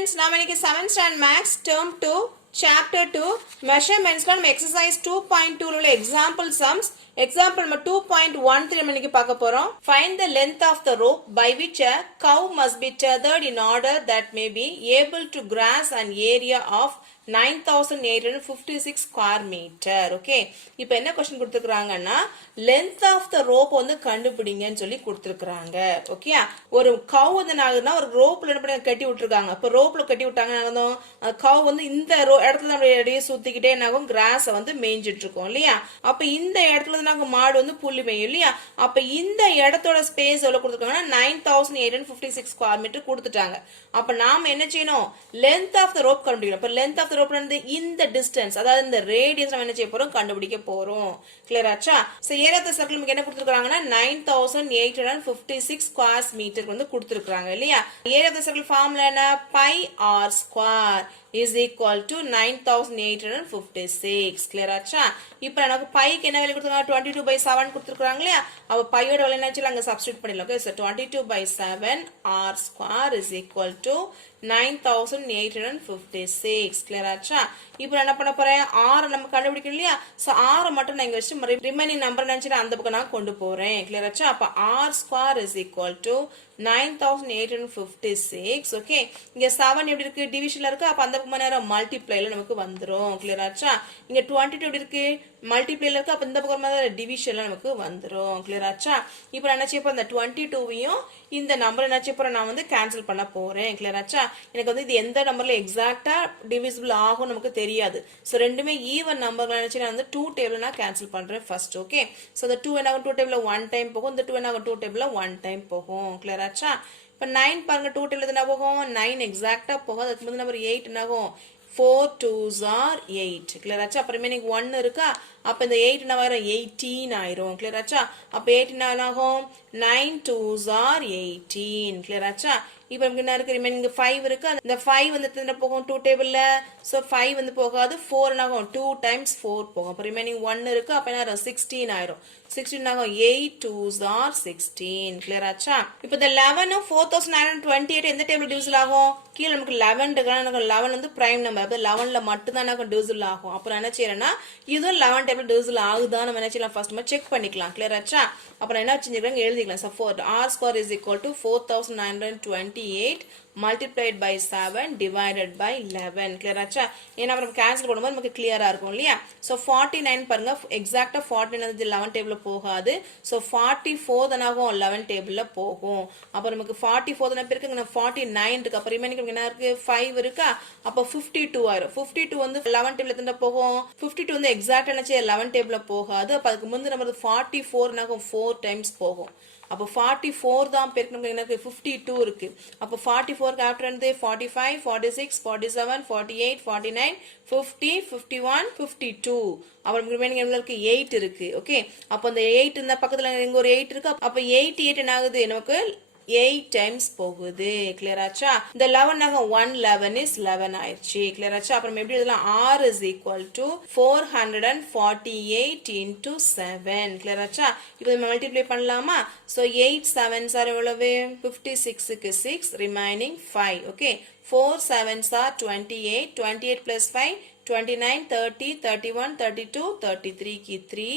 students, now we 7th standard max term 2 chapter 2 measurements la நம்ம exercise 2.2 ல உள்ள example sums example நம்ம 2.13 நம்ம இன்னைக்கு பார்க்க போறோம். Find the length of the rope by which a cow must be tethered in order that may be able to grass an area of 9856 square meter. Okay, இப்போ என்ன question கொடுத்திருக்காங்கன்னா length of the rope வந்து கண்டுபிடிங்கன்னு சொல்லி கொடுத்திருக்காங்க. Okay, ஒரு cow வந்து நாங்கன்னா ஒரு ரோப்ல என்ன பண்ணி கட்டி விட்டுருக்காங்க. அப்ப ரோப்ல கட்டி விட்டாங்கன்னா அந்த cow வந்து இந்த இடத்துல நம்ம அப்படியே சுத்திக்கிட்டே என்னாகும் கிராஸ வந்து மேய்ஞ்சிட்டு இருக்கோம் இல்லையா. அப்ப இந்த இடத்துல நாங்க மாடு வந்து புல்லு மேயும் இல்லையா. அப்ப இந்த இடத்தோட ஸ்பேஸ் எவ்வளவு கொடுத்திருக்காங்கன்னா 9856 ஸ்கொயர் மீட்டர் கொடுத்துட்டாங்க. அப்ப நாம என்ன செய்யணும், length of the rope கண்டுபிடிக்கணும். அப்ப length of the rope வந்து இந்த distance, அதாவது இந்த radius நம்ம என்ன செய்ய போறோம், கண்டுபிடிக்க போறோம். கிளியர் ஆச்சா? So area of the circle நமக்கு என்ன கொடுத்திருக்காங்கன்னா 9856 ஸ்கொயர் மீட்டர் வந்து கொடுத்திருக்காங்க இல்லையா. Area of the circle formula என்ன, pi r square is equal to 9856. Clear ஆச்சா? இப்போ நமக்கு பைக்கு என்ன வேல்யூ கொடுத்திருக்காங்க, 22/7 கொடுத்திருக்காங்க இல்லையா. அப்ப பையோட வேல்யூ என்ன அங்க சப்ஸ்டிட்யூட் பண்ணிடலாம். Okay, so 22/7 r square is equal to 9856. Clear ஆச்சா? இப்போ என்ன பண்ண போறேன், r நம்ம கண்டுபிடிக்கணும் இல்லையா. சோ r மட்டும் நான் இங்க வச்சு ரிமைனிங் நம்பர் நினைச்சு அந்த பக்கம் நான் கொண்டு போறேன். கிளியர் ஆச்சா? அப்ப r square is equal to 9856. Okay, இங்க 7 எப்படி இருக்கு, டிவிஷன்ல இருக்கு. அப்ப அந்த பக்கம் நேரம் மல்டிப்ளைல நமக்கு வந்துரும். கிளியர் ஆச்சா? இங்க 22 எப்படி இருக்கு, மல்டிப்ளைல இருக்கு. அப்ப இந்த பக்கம் டிவிஷன்ல நமக்கு வந்துரும். கிளியர் ஆச்சா? இப்போ நான் என்ன செய்ய போறேன், இந்த 22வையும் இந்த நம்பர் என்ன செய்ய போறேன், நான் வந்து கேன்சல் பண்ண போறேன். கிளியர் ஆச்சா? எனக்கு வந்து இது எந்த நம்பர்ல எக்ஸாக்ட்டா டிவிசிபிள் ஆகும் நமக்கு தெரியாது. சோ ரெண்டுமே ஈவன் நம்பர்ல நினைச்சு நான் வந்து 2 டேபிள் நான் கேன்சல் பண்றேன் ஃபர்ஸ்ட். ஓகே, சோ the 2 என்ன ஆகும், 2 டேபிள்ல 1 டைம் போகும். இந்த 2 என்ன ஆகும், 2 டேபிள்ல 1 டைம் போகும். கிளியர் ஆச்சா? இப்ப 9 பாருங்க, 2 டேபிள்ல என்ன போகும், 9 எக்ஸாக்ட்டா போகும். அதுக்கு முன்னாடி நம்பர் 8 என்ன ஆகும், 4 2s are 8. கிளியர் ஆச்சா? அப்புறம் ரிமைனிங் 1 இருக்கா. அப்ப இந்த 8 என்ன வரும், 18 ஆயிரும். கிளியர் ஆச்சா? அப்ப 8 என்ன ஆகும், 9 2s are 18. கிளியர் ஆச்சா? இப்போ நமக்கு என்ன இருக்கு, ரிமைனிங் 5 இருக்கு. இந்த 5 வந்து எத்தனை போகும் 2 டேபிள்ல, சோ 5 வந்து போகாது, 4 ஆகும், 2 times 4 போகும். அப்ப ரிமைனிங் 1 இருக்கு. அப்ப என்ன ஆகும், 16 ஆயிரும். 16 ஆகும், 8 2s are 16. கிளியர் ஆச்சா? இப்போ இந்த 11 4928 எந்த டேபிள் டிவிசிபிள் ஆகும், கீழ நமக்கு 11 இருக்குனா, 11 வந்து பிரைம் நம்பர். அப்ப 11ல மட்டும் தான் நமக்கு டிவிசிபிள் ஆகும். அப்புறம் என்ன செய்யறேன்னா, இதுவும் 11 டேபிள் டிவிசிபிள் ஆகுதா நம்ம என்ன செய்யலாம், ஃபர்ஸ்ட் நம்ம செக் பண்ணிக்கலாம். கிளியர் ஆச்சா? அப்புறம் என்ன செஞ்சிருக்காங்க எழுதிக்கலாம். So r square is equal to 4928 multiplied by 7 divided by 11. Clear ஆச்சா? ஏன்னா நம்ம கேன்சல் பண்ணும்போது நமக்கு கிளியரா இருக்கும் இல்லையா. சோ 49 பாருங்க, எக்ஸாக்ட்டா 49 வந்து 11 டேபிள்ல போகாது. சோ 44 தான் ஆகும், 11 டேபிள்ல போகும். அப்ப நமக்கு 44 தான் இருக்கு, 49 இருக்கு. அப்ப ரிமைனிங் என்ன இருக்கு, 5 இருக்கா. அப்ப 52 ஆயிரும். 52 வந்து 11 டேபிள்ல எத்தனை போகும், 52 வந்து எக்ஸாக்ட்டா என்ன 11 டேபிள்ல போகாது. அப்ப அதுக்கு முந்தி நம்ம 44 ஆகும், 4 டைம்ஸ் போகும். அப்ப 44 தான் பெருக்கு நமக்கு என்ன இருக்கு, 52 இருக்கு. அப்ப 44 க்கு ஆஃப்டர் வந்து 45 46 47 48 49 50 51 52. அப்புறம் ரிமைனிங் என்ன இருக்கு, 8 இருக்கு. ஓகே, அப்ப அந்த 8 இந்த பக்கத்துல இங்க ஒரு 8 இருக்கு. அப்ப 8 என்ன ஆகுது, நமக்கு 8 டைம்ஸ் போகுது. கிளியர் ஆச்சா? இந்த 11 ஆக 111 is 11 ஆயிடுச்சு. கிளியர் ஆச்சா? அப்புறம் எப்படி எழுதலாம், r is equal to 448 into 7. Clear ஆச்சா? இப்போ நம்ம மல்டிப்ளை பண்ணலாமா. சோ 8 7s are எவ்வளவு, 56 க்கு 6, remaining 5. Okay, 4 7s are 28, 28 plus 5 29 30 31 32 33 க்கு 3,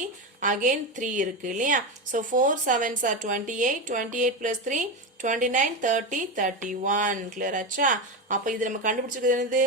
again 3 இருக்கு இல்லையா. so 4 7s are 28, 28 plus 3 29 30 31. Clear ஆச்சா? அப்ப இது நம்ம கண்டுபிடிச்சிருக்கிறது என்னது,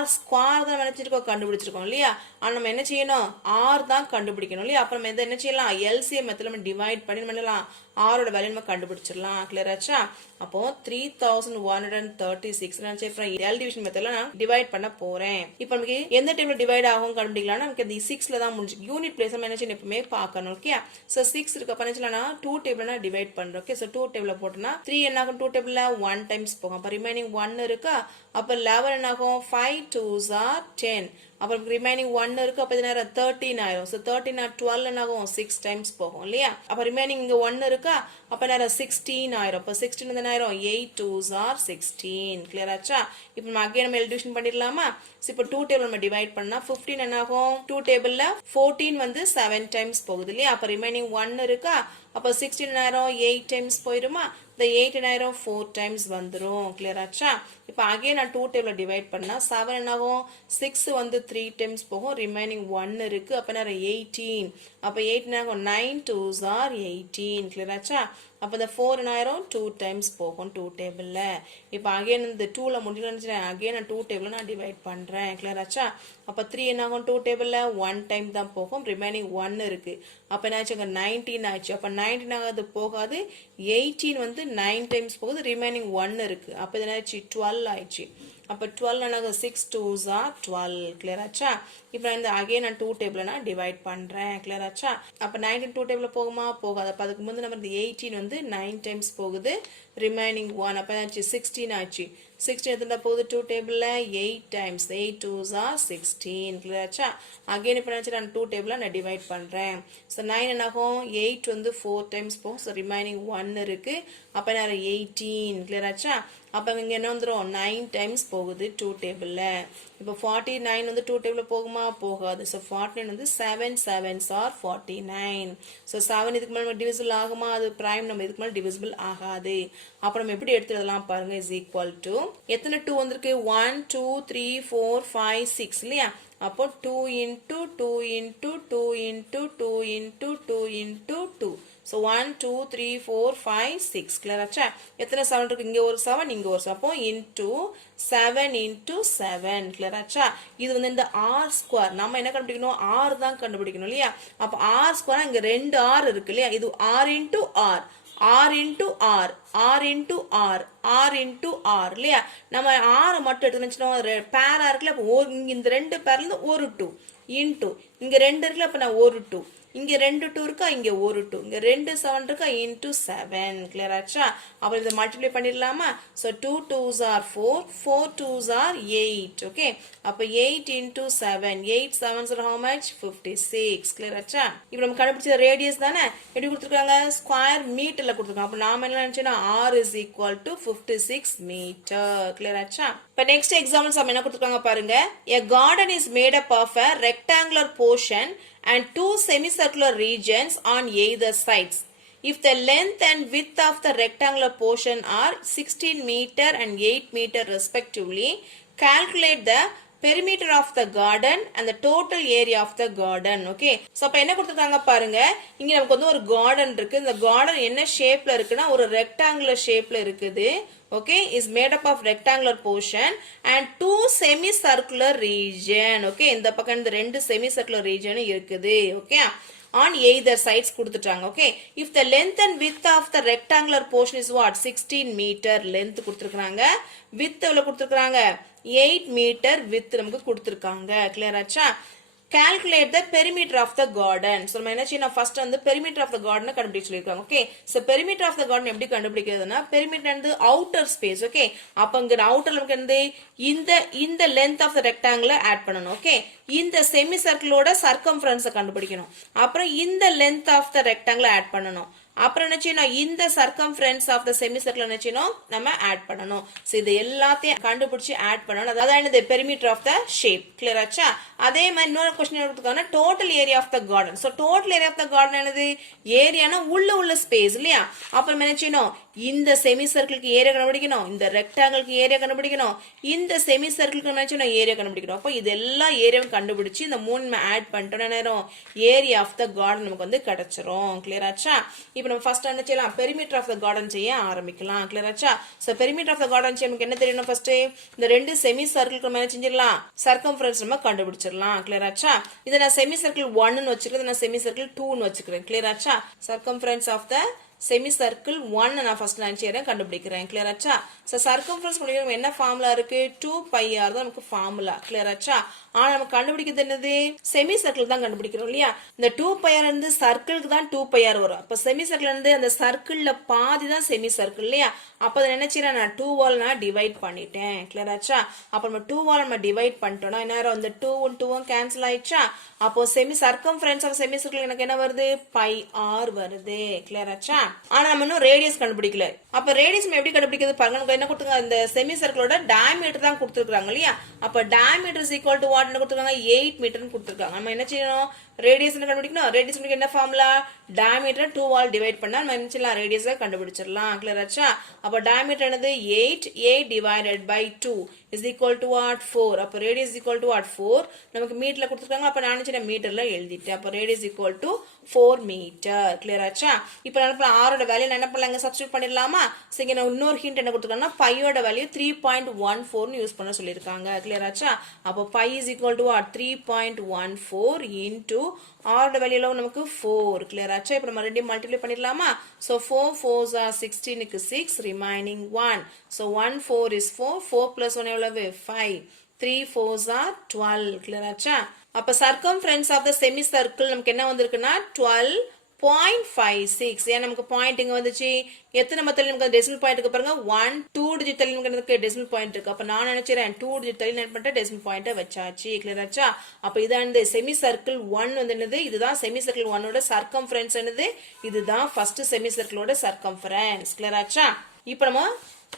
r ஸ்கொயர் தான் நினைச்சிருக்கோம், கண்டுபிடிச்சிருக்கோம் இல்லையா. ஆனா நம்ம என்ன செய்யணும், r தான் கண்டுபிடிக்கணும் இல்லையா. அப்புறம் நம்ம என்ன செய்யலாம், LCM மெத்தட்ல நம்ம டிவைட் பண்ணி பண்ணலாம், r ஓட வேல்யூ நம்ம கண்டுபிடிச்சிடலாம். கிளியர் ஆச்சா? அப்போ 3136 நினைச்சு L டிவிஷன் மெத்தட்ல நான் டிவைட் பண்ண போறேன். இப்போ நமக்கு எந்த டைம்ல டிவைட் ஆகும் கண்டுபிடிக்கலாம், நமக்கு இந்த 6ல தான் முடிஞ்சு. யூனிட் பிளேஸ் நம்ம என்ன செய்யணும், எப்பவுமே பார்க்கணும். ஓகே, சோ 6 இருக்கு. அப்ப என்ன செய்யலாம், 2 டேபிள்ல நான் டிவைட் பண்றேன். ஓகே, சோ 2 டேபிள்ல போட்டனா 3 என்ன ஆகும், 2 டேபிள்ல 1 டைம்ஸ் போகும். அப்ப ரிமைனிங் 1 இருக்கா. அப்ப 11 என்ன ஆகும், 5 2s are 10. அப்புறம் ரிமைனிங் 1 இருக்கு. அப்ப இது நேரம் 13 ஆயிரும். சோ 13 ஆர் 12 என்ன ஆகும், 6 டைம்ஸ் போகும் இல்லையா. அப்ப ரிமைனிங் இங்க 1 இருக்கா. அப்ப நேரம் 16 ஆயிரும். அப்ப 16 என்ன ஆயிரும், 8 2s are 16. கிளியர் ஆச்சா? இப்போ நம்ம அகைன் நம்ம எலிமினேஷன் பண்ணிடலாமா. சோ இப்போ 2 டேபிள் நம்ம டிவைட் பண்ணா 15 என்ன ஆகும், 2 டேபிள்ல 14 வந்து 7 டைம்ஸ் போகுது இல்லையா. அப்ப ரிமைனிங் 1 இருக்கா. அப்போ 16 நேரம் 8 டைம்ஸ் போயிடுமா, இந்த 8 நேரம் 4 டைம்ஸ் வந்துடும். கிளியர் ஆச்சா? இப்போ அகைன் நான் 2 டேபிள் டிவைட் பண்ணா 7 என்னாகும், 6 வந்து 3 டைம்ஸ் போகும், ரிமைனிங் 1 இருக்கு. அப்போ நேரம் 18. அப்போ 8 நேரம் 9 2s are 18. கிளியர் ஆச்சா? அப்போ இந்த 4 நேரம் 2 டைம்ஸ் போகும் 2 டேபிள்ல. இப்போ அகைன் இந்த 2ல முடியலன்னு அகைன் நான் 2 டேபிள் நான் டிவைட் பண்றேன். கிளியர் ஆச்சா? அப்போ 3 என்ன ஆகும் 2 டேபிள்ல 1 டைம் தான் போகும், ரிமைனிங் 1 இருக்கு. அப்போ என்ன ஆச்சு, 19 ஆச்சு. அப்போ 19 ஆகாது போகாது, 18 வந்து 9 டைம்ஸ் போகுது, ரிமைனிங் 1 இருக்கு. அப்போ இது என்னாச்சு 12 ஆயிடுச்சு. அப்போ 12 என்ன 6 2s are 12. கிளியர் ஆச்சா? இப்போ இந்த அகைன் நான் 2 டேபிள் நான் டிவைட் பண்றேன். கிளியர் ஆச்சா? அப்போ 19 2 டேபிள் போகுமா, போகாது. அப்போ அதுக்கு முந்தைய நம்பர் 18 வந்து 9 டைம்ஸ் போகுது, ரிமைனிங் 1. அப்போ என்னாச்சு 16 ஆச்சு. 16 எத்தனை போகுது 2 டேபிள்ல 8 டைம்ஸ், 8 2s are 16. கிளியர் ஆச்சா? அகைன் இப்போ நினைச்சு நான் 2 டேபிள நான் டிவைட் பண்றேன். ஸோ 9 என்னாகும், 8 வந்து 4 டைம்ஸ் போகும், ஸோ ரிமைனிங் 1 இருக்கு. அப்போ என்ன 18. கிளியர் ஆச்சா? அப்போ இங்கே என்ன வந்துடும் 9 டைம்ஸ் போகுது 2 டேபிள்ல. இப்போ 49 வந்து 2 டேபிள்ல போகுமா, போகாது. ஸோ 49 வந்து 7 7s are 49. ஸோ 7 இதுக்கு மேலே டிவிசிபிள் ஆகுமா, அது பிரைம் நம்ம இதுக்கு மேலே டிவிசிபிள் ஆகாது. அப்போ நம்ம எப்படி எடுத்துடலாம் பாருங்க, இஸ் ஈக்குவல் டு எத்தனை 2 வந்திருக்கு, 1 2 3 4 5 6 இல்லையா? அப்போ 2 into 2 into 2 into 2 into 2 into 2. So 1 2 3 4 5 6. Clear ஆச்சா? எத்தனை 7 இருக்கு, இங்க ஒரு 7 இங்க ஒரு 7. அப்போ into 7 into 7. கிளியர் ஆச்சா? இது வந்து இந்த r ஸ்கொயர் நம்ம என்ன கண்டுபிடிக்கணும், r தான் கண்டுபிடிக்கணும் இல்லையா? அப்போ r ஸ்கொயர் இங்க 2 r இருக்கு இல்லையா? இது r into r, r into r, r into r, r into r இல்லையா? நம்ம r மட்டும் எடுத்துன்னு பேரா இருக்குல்ல, அப்போ இந்த 2 பேர்ல இருந்து ஒரு 2 into இங்க 2 இருக்குல்ல, அப்ப நான் ஒரு 2, இங்க 2 2 இருக்கா, இங்க ஒரு 2, இங்க 2 7 இருக்கா, into 7. கிளியர் ஆச்சா? அப்ப இதை மல்டிப்ளை பண்ணிடலாமா? So 2 2s are 4, 4 2s are 8. Okay, அப்ப 8 into 7, 8 7s are how much, 56. Clear ஆச்சா? இப்போ நம்ம கண்டுபிடிச்ச ரேடியஸ் தானே, எப்படி கொடுத்துருக்காங்க, ஸ்கொயர் மீட்டர்ல கொடுத்துருக்காங்க. அப்ப நாம என்ன நினைச்சோம்னா r is equal to 56 metre. Clear ஆச்சா? இப்ப நெக்ஸ்ட் எக்ஸாம்பிள்ஸ் நம்ம என்ன கொடுத்துருக்காங்க பாருங்க. A garden is made up of a rectangular portion and 2 semicircular regions on either sides. If the length and width of the rectangular portion are 16 meter and 8 meter respectively, calculate the perimeter of the garden and the total area of the garden. Okay, so அப்ப என்ன கொடுத்திருக்காங்க பாருங்க. இங்க நமக்கு வந்து ஒரு garden இருக்கு. இந்த garden என்ன ஷேப்ல இருக்குன்னா ஒரு rectangular ஷேப்ல இருக்குது. Okay, is made up of rectangular portion and 2 semicircular region. Okay, இந்த பக்கம் இந்த ரெண்டு semicircular region இருக்குது. Okay, on either sides கொடுத்துட்டாங்க. Okay, if the length and width of the rectangular portion is what, 16 meter length கொடுத்திருக்காங்க, width எவ்வளவு கொடுத்திருக்காங்க, 8 meter width நமக்கு கொடுத்திருக்காங்க. கிளியர் ஆச்சா? calculate the perimeter of the garden. So நம்ம என்ன செய்யணும், ஃபர்ஸ்ட் வந்து perimeter of the garden கண்டுபிடிக்க சொல்லிருக்காங்க. Okay, so perimeter of the garden எப்படி கண்டுபிடிக்கிறதுனா, perimeter வந்து outer space. ஓகே, அப்ப இங்க outerல நமக்கு வந்து இந்த length of the rectangle add பண்ணனும். ஓகே, இந்த செமி சர்க்கிளோட சர்க்கம்ஃபரன்ஸ் கண்டுபிடிக்கணும். அப்புறம் இந்த length of the rectangle add பண்ணனும். அப்புறம் என்ன செய்யணும், இந்த circumference of the semi circle என்ன செய்யணும், நம்ம ஆட் பண்ணணும். சோ இது எல்லாத்தையும் கண்டுபிடிச்சு ஆட் பண்ணணும். அதான் என்னது, perimeter of the shape. Clear ஆச்சா? அதே மாதிரி இன்னொரு क्वेश्चन எடுத்துக்கான total area of the garden. So total area of the garden என்னது, ஏரியானா உள்ள ஸ்பேஸ் இல்லையா? அப்புறம் என்ன செய்யணும், இந்த செமி சர்க்கிளுக்கு ஏரியா கண்டுபிடிக்கணும், இந்த ரெக்டாங்கிளுக்கு ஏரியா கண்டுபிடிக்கணும், இந்த செமி சர்க்கிளுக்கு என்ன செய்யணும், ஏரியா கண்டுபிடிக்கணும். அப்போ இது எல்லா ஏரியாவும் கண்டுபிடிச்சு இந்த மூணு நம்ம ஆட் பண்ணிட்டோம், நேரம் ஏரியா ஆஃப் த கார்டன் நமக்கு வந்து கிடைச்சிரும். கிளியர் ஆச்சா? இப்போ நம்ம ஃபர்ஸ்ட் என்ன செய்யலாம், பெரிமீட்டர் ஆஃப் த கார்டன் செய்ய ஆரம்பிக்கலாம். கிளியர் ஆச்சா? So perimeter of the garden செய்ய நமக்கு என்ன தெரியணும், ஃபர்ஸ்ட் இந்த ரெண்டு செமி சர்க்கிளுக்கு நம்ம என்ன செஞ்சிடலாம், சர்க்கம்ஃபரன்ஸ் நம்ம கண்டுபிடிச்சிடலாம். கிளியர் ஆச்சா? இதை நான் செமி சர்க்கிள் 1 ன்னு வச்சுக்கிறேன், நான் செமி சர்க்கிள் 2 ன்னு வச்சுக்கிறேன். கிளியர் ஆச்சா? Circumference of the semi circle 1 நான் ஃபர்ஸ்ட் நான் செய்யறேன், கண்டுபிடிக்கிறேன். கிளியர் ஆச்சா? சோ சர்க்கம்ஃபரன்ஸ் கண்டுபிடிக்க என்ன ஃபார்முலா இருக்கு, 2πr தான் நமக்கு ஃபார்முலா. கிளியர் ஆச்சா? ஆனா நம்ம கண்டுபிடிக்கிறது என்னது, செமி சர்க்கிள் தான் கண்டுபிடிக்கிறோம் இல்லையா? இந்த 2πr வந்து சர்க்கிளுக்கு தான் 2πr வரும். அப்ப செமி சர்க்கிள் வந்து அந்த சர்க்கிள்ல பாதி தான் செமி சர்க்கிள் இல்லையா? அப்ப அதை நினைச்சேன் நான் 2 வால் நான் டிவைட் பண்ணிட்டேன். கிளியர் ஆச்சா? அப்ப நம்ம 2 வால் நம்ம டிவைட் பண்ணிட்டோம்னா என்ன ஆகும், இந்த 2 2 கேன்சல் ஆயிடுச்சா? அப்போ semi circumference of semi circle எனக்கு என்ன வருது, πr வருது. கிளியர் ஆச்சா? ஆனா நம்ம இன்னும் ரேடியஸ் கண்டுபிடிக்கல. அப்ப ரேடியஸ் நம்ம எப்படி கண்டுபிடிக்கிறது பாருங்க. நமக்கு என்ன கொடுத்துருக்காங்க, இந்த செமி சர்க்கிளோட டயாமீட்டர் தான் கொடுத்துருக்காங்க இல்லையா. அப்ப diameter is equal to what கொடுத்துருக்காங்க, 8 மீட்டர்னு கொடுத்துருக்காங்க. நம்ம என்ன செய்யணும், ரேடியஸ் கண்டுபிடிக்கணும். ரேடியஸ் என்ன ஃபார்முலா, டயாமீட்டர் 2 ஆல் டிவைட் பண்ணா நம்ம என்ன செய்யலாம், ரேடியஸை கண்டுபிடிச்சிடலாம். கிளியர் ஆச்சா. அப்ப டயாமீட்டர் என்னது 8 divided by 2 is equal to what, 4. அப்ப radius is equal to what, 4. நமக்கு மீட்டர்ல கொடுத்துருக்காங்க. அப்ப நான் நினைச்சேன் மீட்டர்ல எழுதிட்டேன். அப்ப radius is equal to 4 metre. Clear ஆச்சா. இப்ப நான் r ஓட வேல்யூ என்ன பண்ணலாங்க, சப்ஸ்டிட்யூட் பண்ணிடலாமா. சோ இங்க இன்னொரு ஹிண்ட் என்ன கொடுத்துருக்காங்கன்னா pi ஓட வேல்யூ 3.14 னு யூஸ் பண்ண சொல்லிருக்காங்க. கிளியர் ஆச்சா. அப்ப pi is equal to what, 3.14 into r ஓட வேல்யூ நமக்கு 4. கிளியர் ஆச்சா. இப்ப நம்ம ரெண்டையும் மல்டிப்ளை பண்ணிடலாமா. சோ 4 4s are 16 க்கு 6 remaining 1. so 1 4 is 4. 4 plus 1 எவ்வளவு, 5. 3 4s are 12. கிளியர் ஆச்சா. அப்ப circumference of the semicircle நமக்கு என்ன வந்திருக்குன்னா 12.56. ஏன் நமக்கு பாயிண்ட் இங்க வந்துச்சு, எத்தனை மத்தல நமக்கு டெசிமல் பாயிண்ட் இருக்கு பாருங்க, 1 2 டிஜிட் தள்ளி நமக்கு டெசிமல் பாயிண்ட் இருக்கு. அப்ப நான் நினைச்சறேன் 2 டிஜிட் தள்ளி என்ன பண்ணிட்டேன், டெசிமல் பாயிண்ட வச்சாச்சு. கிளியர் ஆச்சா. அப்ப இதான் இந்த செமி சர்க்கிள் 1 வந்து என்னது, இதுதான் செமி சர்க்கிள் 1 ஓட சர்க்கம்ஃபரன்ஸ் என்னது, இதுதான் ஃபர்ஸ்ட் செமி சர்க்கிளோட சர்க்கம்ஃபரன்ஸ். கிளியர் ஆச்சா. இப்போ நம்ம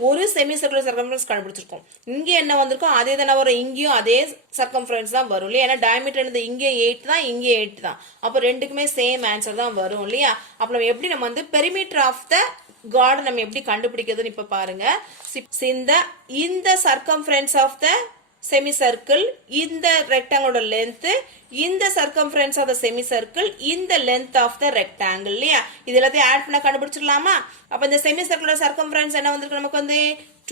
ஒரு செமி சர்க்குலர் சர்க்கம்ஃபரன்ஸ் கண்டுபிடிச்சிருக்கோம். இங்க என்ன வந்திருக்கும் அதே தான வரும், இங்கேயும் அதே சர்க்கம்ஃபரன்ஸ் தான் வரும் இல்லையா. ஏன்னா டயாமீட்டர் என்னது, இங்கே 8 தான், இங்கே 8 தான். அப்ப ரெண்டுக்குமே சேம் ஆன்சர் தான் வரும் இல்லையா. அப்ப நம்ம எப்படி நம்ம வந்து பெரிமீட்டர் ஆஃப் த கார்டன் நம்ம எப்படி கண்டுபிடிக்கிறதுன்னு இப்ப பாருங்க. இந்த சர்க்கம்ஃபரன்ஸ் ஆஃப் த semicircle, இந்த rectangle length, இந்த circumference of the semicircle, இந்த length of the rectangle இல்லையா. இது எல்லாத்தையும் ஆட் பண்ண கண்டுபிடிச்சிடலாமா. அப்ப இந்த semicircular circumference என்ன வந்திருக்கு நமக்கு வந்து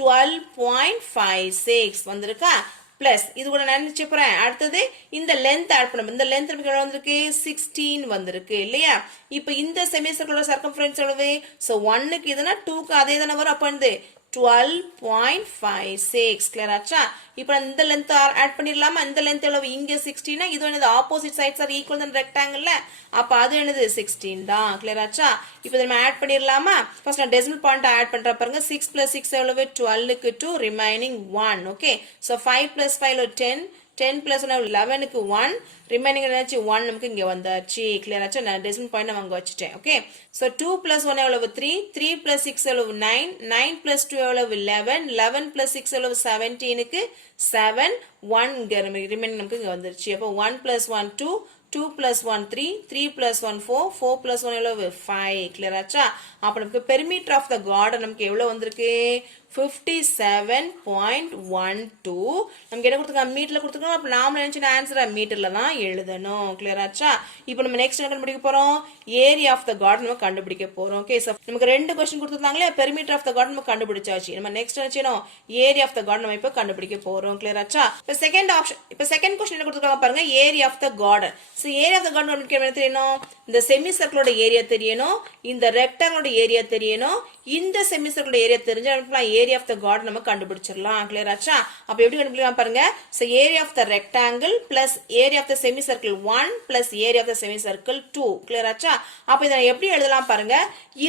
12.56 வந்திருக்கா. பிளஸ் இது கூட நினைச்சு போறேன். அடுத்தது இந்த லென்த் ஆட் பண்ணணும். இந்த லென்த் நமக்கு எவ்வளவு வந்திருக்கு, 16 வந்திருக்கு இல்லையா. இப்போ இந்த semicircular circumference எவ்வளவு, சோ 1க்கு இதுனா 2க்கு அதே தான வரும். அப்ப வந்து 12.56. கிளியர் ஆச்சா. இப்போ இந்த லென்த் ஆட் பண்ணிரலாமா. இந்த லென்த் எவ்வளவு, இங்க 16 இது என்னது, ஆப்போசிட் சைட்ஸ் ஆர் ஈக்குவல் தன் ரெக்டாங்கிள்ல. அப்ப அது என்னது 16 தான். கிளியர் ஆச்சா. இப்போ நம்ம ஆட் பண்ணிரலாமா. ஃபர்ஸ்ட் நான் டெசிமல் பாயிண்ட் ஆட் பண்ற பாருங்க. 6 + 6 எவ்வளவு, 12க்கு 2 ரிமைனிங் 1. ஓகே. சோ 5 + 5 10, 10 + 1 11க்கு 1 ரிமைனிங் என்னாச்சு 1 நமக்கு இங்க வந்தாச்சு. கிளியர் ஆச்சா. நான் டெசிமல் பாயிண்ட் நான் அங்க வச்சிட்டேன். ஓகே. சோ 2 + 1 எவ்வளவு 3, 3 + 6 எவ்வளவு 9, 9 + 2 எவ்வளவு 11, 11 + 6 எவ்வளவு 17க்கு 7, 1 இங்க ரிமைனிங் நமக்கு இங்க வந்துருச்சு. அப்போ 1 + 1 2, 2 + 1 3, 3 + 1 4, 4 + 1 எவ்வளவு 5. கிளியர் ஆச்சா. அப்ப நமக்கு பெரிமீட்டர் ஆஃப் த கார்டன் நமக்கு எவ்வளவு வந்திருக்கு, 57.12. நமக்கு என்ன கொடுத்துருக்காங்க, மீட்டர்ல கொடுத்துருக்காங்க. அப்ப நாம நினைச்ச ஆன்சரை மீட்டர்ல தான் எழுதணும். கிளியர் ஆச்சா. இப்போ நம்ம நெக்ஸ்ட் என்ன கண்டுபிடிக்க போறோம், ஏரியா ஆஃப் த கார்டன் நம்ம கண்டுபிடிக்க போறோம். ஓகே. சோ நமக்கு ரெண்டு क्वेश्चन கொடுத்திருந்தாங்களே, பெரிமீட்டர் ஆஃப் த கார்டன் நம்ம கண்டுபிடிச்சாச்சு. நம்ம நெக்ஸ்ட் என்ன செய்யணும், ஏரியா ஆஃப் த கார்டன் நம்ம இப்ப கண்டுபிடிக்க போறோம். கிளியர் ஆச்சா. இப்போ செகண்ட் ஆப்ஷன், இப்போ செகண்ட் क्वेश्चन என்ன கொடுத்திருக்காங்க பாருங்க, area of the garden. So area of the garden நமக்கு என்ன தெரியணும், இந்த செமி சர்க்கிளோட ஏரியா தெரியணும், இந்த ரெக்டாங்கிளோட ஏரியா தெரியணும், இந்த செமி சர்க்கிளோட ஏரியா தெரிஞ்சா நம்ம ஏரியா ஆஃப் த கார்டன் நம்ம கண்டுபிடிச்சிடலாம். கிளியர் ஆச்சா. அப்ப எப்படி கண்டுபிடிக்கலாம் பாருங்க. So area of the rectangle plus area of the semi circle 1 plus area of the semi circle 2. Clear ஆச்சா. அப்ப இத எப்படி எழுதலாம் பாருங்க,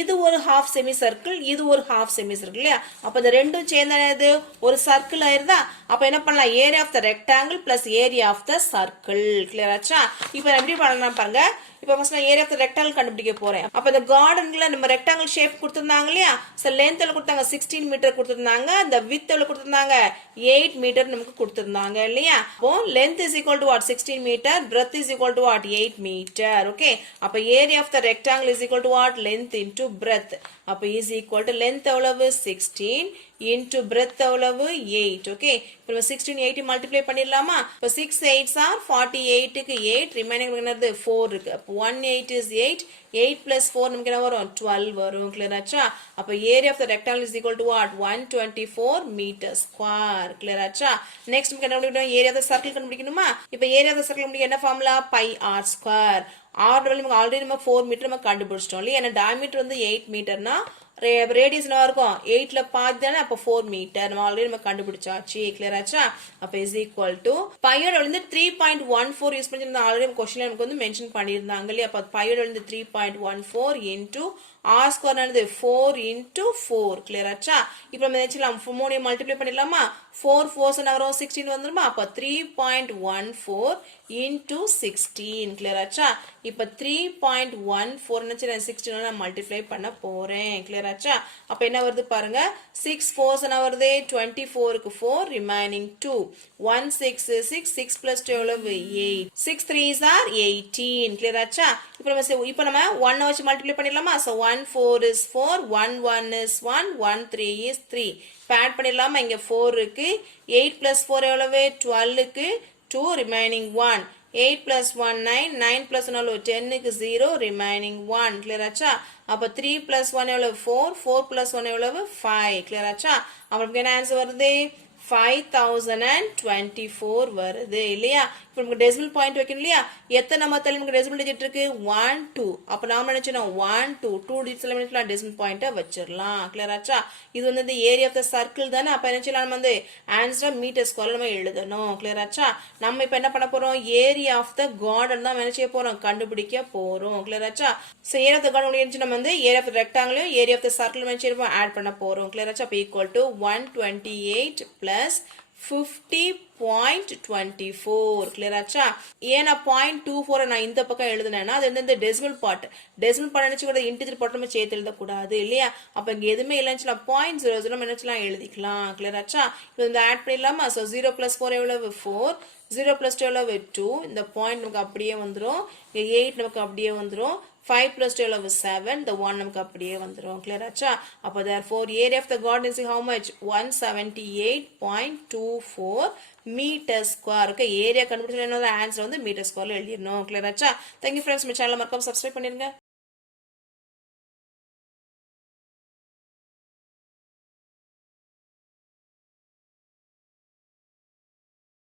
இது ஒரு ஹாஃப் செமி சர்க்கிள், இது ஒரு ஹாஃப் செமி சர்க்கிள் இல்லையா. அப்ப இந்த ரெண்டும் சேர்ந்தது ஒரு சர்க்கிள் ஆயிருதா. அப்ப என்ன பண்ணலாம், area of the rectangle plus area of the circle. Clear ஆச்சா. இப்ப எப்படி பண்ணலாம் பாருங்க. இப்போ ஃபர்ஸ்ட் நான் ஏரியா ஆஃப் தி ரெக்டாங்கிள் கண்டுபிடிக்க போறேன். அப்ப இந்த கார்டன்ல நம்ம ரெக்டாங்கிள் ஷேப் கொடுத்திருந்தாங்க இல்லையா. சோ லெந்த் எவ்வளவு கொடுத்தாங்க, 16 மீட்டர் கொடுத்திருந்தாங்க. அந்த விட்த் எவ்வளவு கொடுத்திருந்தாங்க, 8 மீட்டர் நமக்கு கொடுத்திருந்தாங்க இல்லையா. அப்போ length is equal to what, 16 metre, breadth is equal to what, 8 metre. Okay. அப்ப area of the rectangle is equal to what, length into breadth. அப்ப இஸ் ஈக்குவல் டு லெந்த் எவ்வளவு 16 into breadth எவ்வளவு 8. Okay. இப்போ 16 8 multiply பண்ணிரலாமா. இப்போ 6 8s are 48 க்கு 8 remaining என்னது 4 இருக்கு. அப்ப 1 8 is 8, 8 plus 4 நமக்கு என்ன வரும் 12 வரும். கிளியர் ஆச்சா. அப்ப area of the rectangle is equal to what, 124 metre square. Clear ஆச்சா. நெக்ஸ்ட் நமக்கு என்ன கண்டுபிடிக்கணும், ஏரியா ஆஃப் தி சர்க்கிள் கண்டுபிடிக்கணுமா. இப்போ ஏரியா ஆஃப் தி சர்க்கிள் நமக்கு என்ன formula, pi r square. r double நமக்கு ஆல்ரெடி நம்ம 4 மீட்டர் நம்ம கண்டுபிடிச்சிட்டோம் இல்லையா. ஏன்னா டயாமீட்டர் வந்து 8 மீட்டர்னா ரேடியஸ் என்ன இருக்கும், 8ல பாதி தானே. அப்ப 4 மீட்டர் நம்ம ஆல்ரெடி நம்ம கண்டுபிடிச்சாச்சு. கிளியர் ஆச்சா. அப்ப இஸ் ஈக்குவல் டு பையோட வந்து 3.14 யூஸ் பண்ணிருந்தா ஆல்ரெடி क्वेश्चनல நமக்கு வந்து மென்ஷன் பண்ணிருந்தாங்க இல்லையா. அப்ப பையோட வந்து 3.14 into ஆர் ஸ்கொயர் என்னது 4 into 4 clear ஆச்சா இப்போ நம்ம நினைச்சலாம் 3 மல்டிப்ளை பண்ணிடலாமா 4 4 என்ன வரும் 16 வந்துருமா அப்ப 3.14 into 16 clear ஆச்சா இப்போ 3.14 நினைச்சு 16 நான் மல்டிப்ளை பண்ண போறேன் clear ஆச்சா அப்ப என்ன வருது பாருங்க 6 4 என்ன வருது 24 க்கு 4 remaining 2 1 6 6 6 plus 12 8 6 3s are 18 clear ஆச்சா இப்போ நம்ம 1 வச்சு மல்டிப்ளை பண்ணிடலாமா so 1 4 is 4 1 1 is 1 1 3 is 3 இப்போ ஆட் பண்ணிடலாமா இங்க 4 இருக்கு 8 plus 4 எவ்வளவு 12 க்கு 2 remaining 1 8 plus 1 9 9 plus 1 10 க்கு 0 remaining 1 clear ஆச்சா அப்ப 3 plus 1 எவ்வளவு 4 4 plus 1 எவ்வளவு 5 clear ஆச்சா அப்ப நமக்கு என்ன ஆன்சர் வருது 5024 வருது இல்லையா இப்போ நமக்கு டெசிமல் பாயிண்ட் வைக்கணும் இல்லையா எத்தனை நம்பர்ல நமக்கு டெசிமல் டிஜிட் இருக்கு 1 2 அப்ப நாம நினைச்சோம் 1 2 2 டிஜிட்ஸ் எலிமெண்ட்ல டெசிமல் பாயிண்ட வச்சிரலாம் கிளியர் ஆச்சா இது வந்து இந்த ஏரியா ஆஃப் தி சர்க்கிள் தானே அப்ப நினைச்சலாம் நம்ம வந்து ஆன்சர் மீட்டர் ஸ்கொயர் நம்ம எழுதணும் கிளியர் ஆச்சா நம்ம இப்போ என்ன பண்ண போறோம் ஏரியா ஆஃப் தி கார்டன் தான் என்ன செய்ய போறோம் கண்டுபிடிக்க போறோம் கிளியர் ஆச்சா so area of the garden என்ன நம்ம வந்து ஏரியா ஆஃப் தி ரெக்டாங்கிளையும் ஏரியா ஆஃப் தி சர்க்கிள் என்ன செய்வோம் ஆட் பண்ண போறோம் கிளியர் ஆச்சா அப்ப ஈக்குவல் டு 128 plus 50.24 clear ஆச்சா ஏனா 0.24 நான் இந்த பக்கம் எழுதுனேனா அது இந்த டெசிமல் பார்ட் நினைச்சு கூட இன்டிஜர் பார்ட் நம்ம சேர்த்து எழுத கூடாது இல்லையா அப்ப இங்க எதுமே இல்லன்னு 0.00 நம்ம நினைச்சலாம் எழுதிக்கலாம் clear ஆச்சா இப்போ இந்த ஆட் பண்ணிடலாமா சோ 0 plus 4 எவ்வளவு 4 0 plus 2 எவ்வளவு 2 இந்த பாயிண்ட் நமக்கு அப்படியே வந்துரும் இங்க 8 நமக்கு அப்படியே வந்துரும் 5 plus 12 is 7 the 1 நமக்கு அப்படியே வந்துரும் clear ஆச்சா அப்ப therefore area of the garden is how much 178.24 meter square okay area கண்டுபிடிச்சா என்னோட ஆன்சர் வந்து மீட்டர் ஸ்கொயர்ல எழுதிரணும் clear ஆச்சா thank you friends my channel மறக்காம subscribe பண்ணிருங்க